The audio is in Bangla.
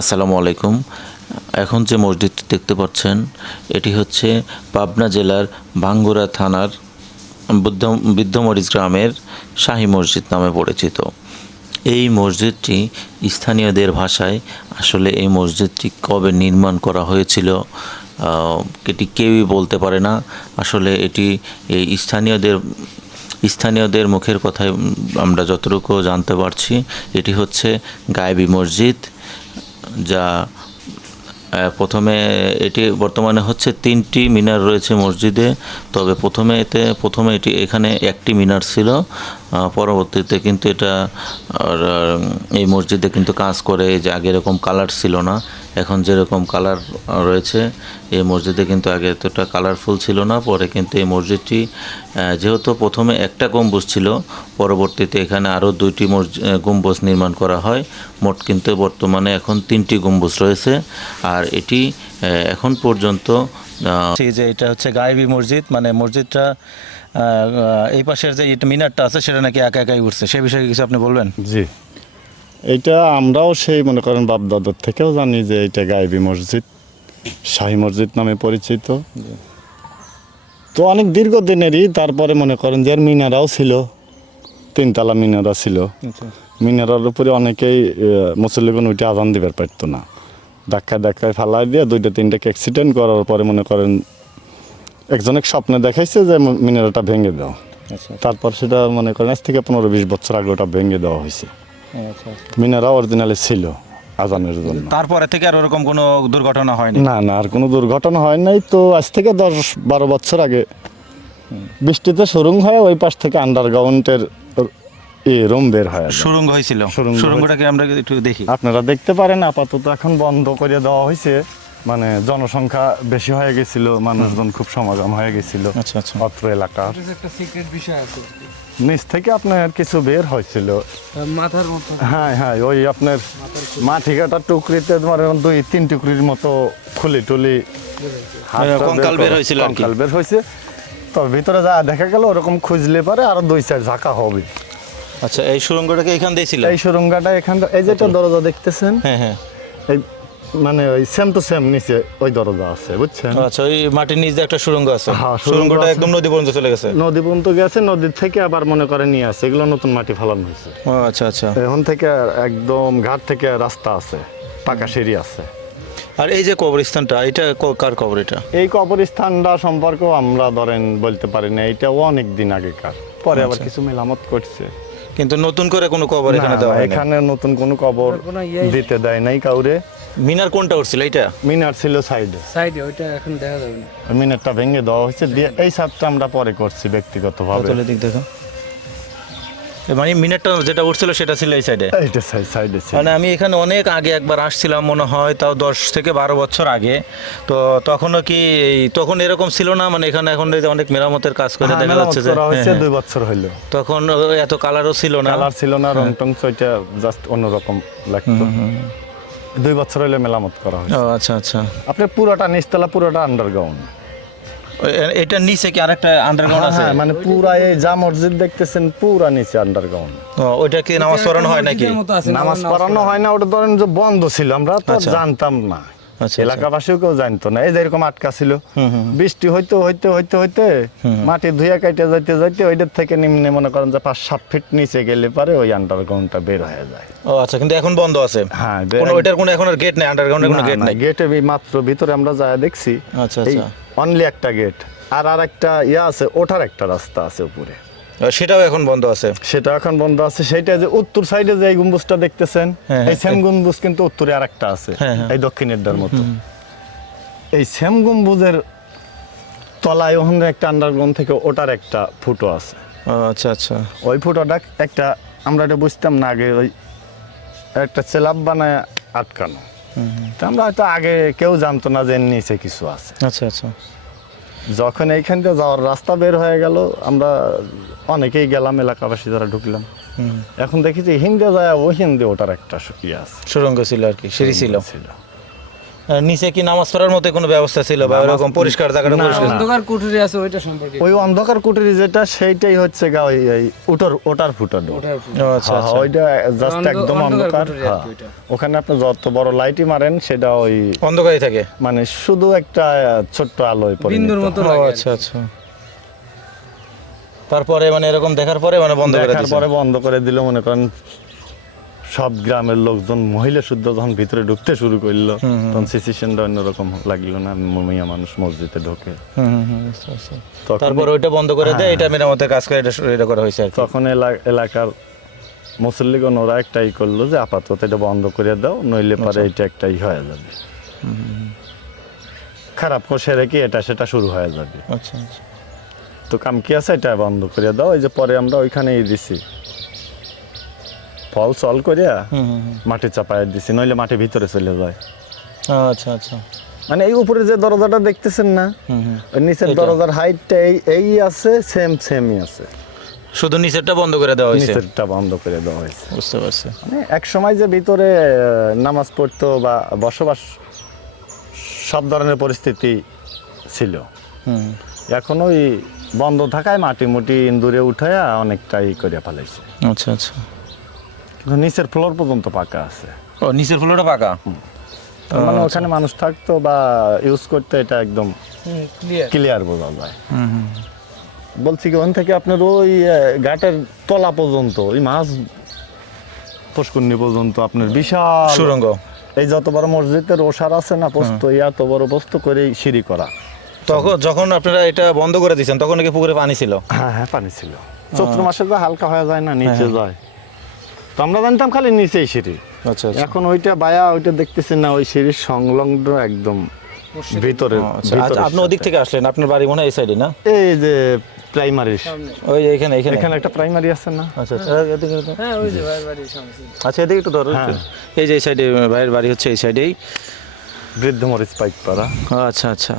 আসসালামু আলাইকুম। এখন যে মসজিদটি দেখতে পাচ্ছেন, এটি হচ্ছে পাবনা জেলার ভাঙ্গুরা থানার বুদ্ধ বৃদ্ধমরিচ গ্রামের শাহী মসজিদ নামে পরিচিত। এই মসজিদটি স্থানীয়দের ভাষায় আসলে এই মসজিদটি কবে নির্মাণ করা হয়েছিল এটি কেউই বলতে পারে না। আসলে এটি এই স্থানীয়দের স্থানীয়দের মুখের কথায় আমরা যতটুকু জানতে পারছি, এটি হচ্ছে গায়েবী মসজিদ। যা প্রথমে এটি বর্তমানে হচ্ছে তিনটি মিনার রয়েছে মসজিদে। তবে প্রথমে এতে, প্রথমে এটি, এখানে একটি মিনার ছিল। পরবর্তীতে কিন্তু এটা এই মসজিদে কিন্তু কাজ করে যে আগে এরকম কালার ছিল না। এখন যেরকম কালার রয়েছে এই মসজিদে কিন্তু আগে এতটা কালারফুল ছিল না পরে কিন্তু এই মসজিদটি যেহেতু প্রথমে একটা গম্বুজ ছিল পরবর্তীতে এখানে আরও দুইটি মসজি- গম্বুজ নির্মাণ করা হয়। মোট কিন্তু বর্তমানে এখন তিনটি গম্বুজ রয়েছে আর এটি এখন পর্যন্ত যে এটা হচ্ছে গায়েবী মসজিদ মানে মসজিদটা এই পাশের যে মিনারটা আছে সেটা নাকি একা একাই উঠছে? সে বিষয়ে কিছু আপনি বলবেন? জি। এইটা আমরাও সেই মনে করেন বাপদাদার থেকেও জানি যে এটা গায়েবী মসজিদ শাহী মসজিদ নামে পরিচিত। তো অনেক দীর্ঘদিনেরই তারপরে মনে করেন যে মিনারাও ছিল তিনতলা মিনারা ছিল। মিনারার উপরে অনেকেই মুসল্লিগণ উঠে আজান দিবার পারতো না। ধাক্কায় ধাক্কায় ফালাই দিয়ে দুইটা তিনটাকে অ্যাক্সিডেন্ট করার পরে মনে করেন একজনের স্বপ্নে দেখাইছে যে মিনারাটা ভেঙে দাও। আচ্ছা। তারপর সেটা মনে করেন আজ থেকে পনেরো বিশ বছর আগে ওটা ভেঙে দেওয়া হয়েছে। আচ্ছা মিনারা অরিজিনালি ছিল আজানের জন্য। তারপরে থেকে আর ওরকম কোনো দুর্ঘটনা হয়নি? না না আর কোনো দুর্ঘটনা হয় নাই। তো আজ থেকে দশ বারো বছর আগে বৃষ্টিতে সুরুং হয় ওই পাশ থেকে আন্ডারগ্রাউন্ডের ই রুম বের হয় সুরঙ্গ হয়েছিল। সুরঙ্গটাকে আমরা একটু দেখি? আপনারা দেখতে পারেন আপাতত এখন বন্ধ করে দেওয়া হয়েছে। মানে জনসংখ্যা বেশি হয়ে গেছিল মানুষজন খুব সমাগম হয়ে গেছিল আচ্ছা আচ্ছা। অত্র এলাকার। একটা সিক্রেট বিষয় আছে। নিচ থেকে আপনার কিছু বের হয়েছিল। মাথার মতো। হ্যাঁ হ্যাঁ ওই আপনার মাটি কাটার টুকরিতে তোমার দুই তিন টুকরির মতো খুলি টুলি হাতটা কঙ্কাল বের হয়েছিল কঙ্কাল বের হয়েছে। তবে ভিতরে যা দেখা গেল ওরকম খুঁজলে পারে আরও দুই চার ঝাঁকা হবে। আচ্ছা এই সুরঙ্গটাকে এখান দিয়েছিল এই সুরঙ্গাটা এখান এই যেটা দরজা দেখতেছেন হ্যাঁ হ্যাঁ। এই মানে ওই সেম টু সেম নিচে ওই দরজা আছে বুঝছেন? আচ্ছা ওই মাটির নিচ একটা সুরঙ্গ আছে। হ্যাঁ, সুরঙ্গটা একদম নদী পর্যন্ত চলে গেছে। নদী পর্যন্ত গেছে নদীর থেকে আবার মনে করে নিয়ে আসে এগুলো নতুন মাটি ফালানো হয়েছে। ও আচ্ছা আচ্ছা। এখন থেকে একদম ঘাট থেকে রাস্তা আছে পাকা সিঁড়ি আছে। আর এই যে কবরস্থানটা এটা কার কবর এটা? এই কবরস্থানটা সম্পর্কেও আমরা ধরেন বলতে পারি না এটাও অনেক দিন আগেকার। পরে আবার কিছু মেলামত করছে। কিন্তু নতুন করে কোনো কবর এখানে দেওয়া এখানে নতুন কোনো কবর ইয়ে- দিতে দেয় নাই কাউরে। মিনার কোনটা উঠছিল এইটা? মিনার ছিল সাইডে। সাইডে ওইটা এখন দেখা যাবে না। মিনারটা ভেঙে দেওয়া হয়েছে দিয়ে এই সাপটা আমরা পরে করছি ব্যক্তিগতভাবে। বোতলের দিক দেখো। মানে মিনারটা যেটা উঠছিল সেটা ছিল এই সাইডে? এইটা সাইডে ছিল। মানে আমি এখানে অনেক আগে একবার আসছিলাম মনে হয় তাও দশ থেকে বারো বছর আগে। তো তখনও কি এই তখন এরকম ছিল না? মানে এখানে এখন এই যে অনেক মেরামতের কাজ করে হ্যাঁ, দেখা যাচ্ছে যে হয়েছে হ্যাঁ, দুই বছর হইল। হ্যাঁ। তখন এত কালারও ছিল না? কালার ছিল না রং টং ওইটা জাস্ট অন্যরকম লাগতো। দুই বছর হইলে মেলামত করা হয় ও আচ্ছা আচ্ছা। আপনি পুরোটা নিচতলা পুরোটা আন্ডারগ্রাউন্ড এটা নিচে কি আরেকটা আন্ডারগ্রাউন্ড আছে? হ্যাঁ মানে পুরা এই যা মসজিদ দেখতেছেন পুরা নিচে আন্ডারগ্রাউন্ড ও, ওইটা কি নামাজ পড়ানো হয় নাকি? আছে নামাজ পড়ানো হয় না ওটা ধরেন যে বন্ধ ছিল আমরা তো আচ্ছা। জানতাম না। এলাকাবাসীও কেউ জানতো না। এই যে এরকম আটকা ছিল বৃষ্টি হইতে হইতে হইতে হইতে মাটি ধুইয়া কাইটে যাইতে যাইতে ওইটার থেকে নিম্নে মনে করেন যে পাঁচ সাত ফিট নিচে গেলে পারে ওই আন্ডারগ্রাউন্ডটা বের হয়ে যায়। ও আচ্ছা কিন্তু এখন বন্ধ আছে? হ্যাঁ ওইটার কোনো এখন আর গেট নেই আন্ডারগ্রাউন্ডের কোনো গেট নেই? গেটে মাত্র ভিতরে আমরা যা দেখছি আচ্ছা আচ্ছা। অনলি একটা গেট আর আর একটা ইয়া আছে ওঠার একটা রাস্তা আছে উপরে। সেটাও এখন বন্ধ আছে। সেটা এখন বন্ধ আছে। সেটা যে উত্তর সাইডে যে এই গম্বুজটা দেখতেছেন হ্যাঁ, এই সেম গম্বুজ কিন্তু উত্তরে আর একটা আছে হ্যাঁ, হ্যাঁ। এই দক্ষিণেরটার মতো। এই সেম গম্বুজের তলায় ওখানে একটা আন্ডারগ্রাউন্ড থেকে ওটার একটা ফুটো আছে। আচ্ছা আচ্ছা। ওই ফুটোটা একটা আমরা এটা বুঝতাম না আগে ওই একটা চেলাপ বানায় আটকানো। তা আমরা হয়তো আগে কেউ জানতো না যে নিচে কিছু আছে। আচ্ছা আচ্ছা। যখন এইখান থেকে যাওয়ার রাস্তা বের হয়ে গেল আমরা অনেকেই গেলাম এলাকাবাসী যারা ঢুকলাম। এখন দেখি যে হিন্দে যায় ও হিন্দে ওটার একটা ইয়ে আছে। সুরঙ্গ ছিল আর কি সিঁড়ি ছিল। ছিল। নিচে কি নামাজ পড়ার মতো কোনো ব্যবস্থা ছিল বা এরকম পরিষ্কার জায়গাটা না, পরিষ্কার? অন্ধকার কুঠুরি আছে ওইটা সম্পর্কে। ওই অন্ধকার কুটির যেটা সেইটাই হচ্ছে গা ওই ওটার ফুটার। ওটার। ও আচ্ছা হ্যাঁ, আচ্ছা। ওইটা জাস্ট একদম অন্ধকার হ্যাঁ। ওখানে আপনি যত বড় লাইটই মারেন সেটা ওই অন্ধকারই থাকে? মানে শুধু একটা ছোট্ট আলোয় পরিণত। বিন্দুর মতো আচ্ছা আচ্ছা। তারপরে মানে এরকম দেখার পরে মানে বন্ধ করে দেখার পরে বন্ধ করে দিল মনে করেন সব গ্রামের লোকজন মহিলা শুদ্ধ যখন ভিতরে ঢুকতে শুরু করল তখন সিচুয়েশনটা অন্যরকম লাগল না মিয়া মানুষ মসজিদে ঢোকে। তারপর ওইটা বন্ধ করে দেয় এটা মেরামতের কাজ করে এটা এটা করা হয়েছে তখন এলা- এলাকার মুসল্লিগণ ওরা একটাই করল যে আপাতত এটা বন্ধ করে দাও নইলে পরে এটা একটাই হয়ে যাবে। খারাপ করে রেখে এটা সেটা শুরু হয়ে যাবে। আচ্ছা আচ্ছা। তো কাম কি আছে? এটা বন্ধ করে দাও। এই যে পরে আমরা ওইখানেই দিছি। ফল সল করিয়া। মাটি চাপায় দিছি নইলে মাটি ভিতরে চলে যায়। আচ্ছা আচ্ছা। মানে এই উপরে যে দরজাটা দেখতেছেন না নিচের দরজার হাইটটা এই এই আছে সেম সেমই আছে। শুধু নিচেরটা বন্ধ করে দেওয়া হয়েছে? নিচেরটা বন্ধ করে দেওয়া হয়েছে। বুঝতে পারছি। মানে এক সময় যে ভিতরে নামাজ পড়তো বা বসবাস সব ধরনের পরিস্থিতি ছিল। হুম। এখন ওই বন্ধ থাকায় মাটি মুটি ইন্দুরে উঠায়া অনেকটাই করে ফেলাইছে। আচ্ছা আচ্ছা। কিন্তু নিচের ফ্লোর পর্যন্ত পাকা আছে। ও নিচের ফ্লোরটা পাকা? মানে ওখানে মানুষ থাকতো বা ইউজ করতে এটা একদম ক্লিয়ার ক্লিয়ার বোঝা যায়। হুম হুম। বলছি কি ওখান থেকে আপনার ওই ঘাটের তলা পর্যন্ত ওই মাছ পুষ্করণী পর্যন্ত আপনার বিশাল সুরঙ্গ। এই যত বড় মসজিদের ওষার আছে না পোস্ত এত বড় পোস্ত করে সিঁড়ি করা। তখন যখন আপনারা এটা বন্ধ করে দিয়েছেন তখন নাকি পুকুরে পানি ছিল? হ্যাঁ হ্যাঁ পানি ছিল। চৈত্র মাসে তো হালকা হয়ে যায় না নিচে যায়। তো আমরা জানতাম খালি নিচেই সিঁড়ি। আচ্ছা আচ্ছা। এখন ওইটা বায়া ওইটা দেখতেছেন না ওই সিঁড়ির সংলগ্ন একদম ভিতরে আচ্ছা আচ্ছা, আপনি ওদিক থেকে আসলেন আপনার বাড়ি মনে হয় এই সাইডে না? এই যে প্রাইমারি ওই যে এখানে এখানে। এখানে একটা প্রাইমারি আছে না? আচ্ছা আচ্ছা এদিকে একটু- হ্যাঁ ওই যে ভাইয়ের বাড়ির সামনে। আচ্ছা এদিকে একটু ধরো হ্যাঁ। এই যে এই সাইডে ভাইয়ের বাড়ি হচ্ছে এই সাইডেই বৃদ্ধ মরিচ পাইক পাড়া আচ্ছা আচ্ছা।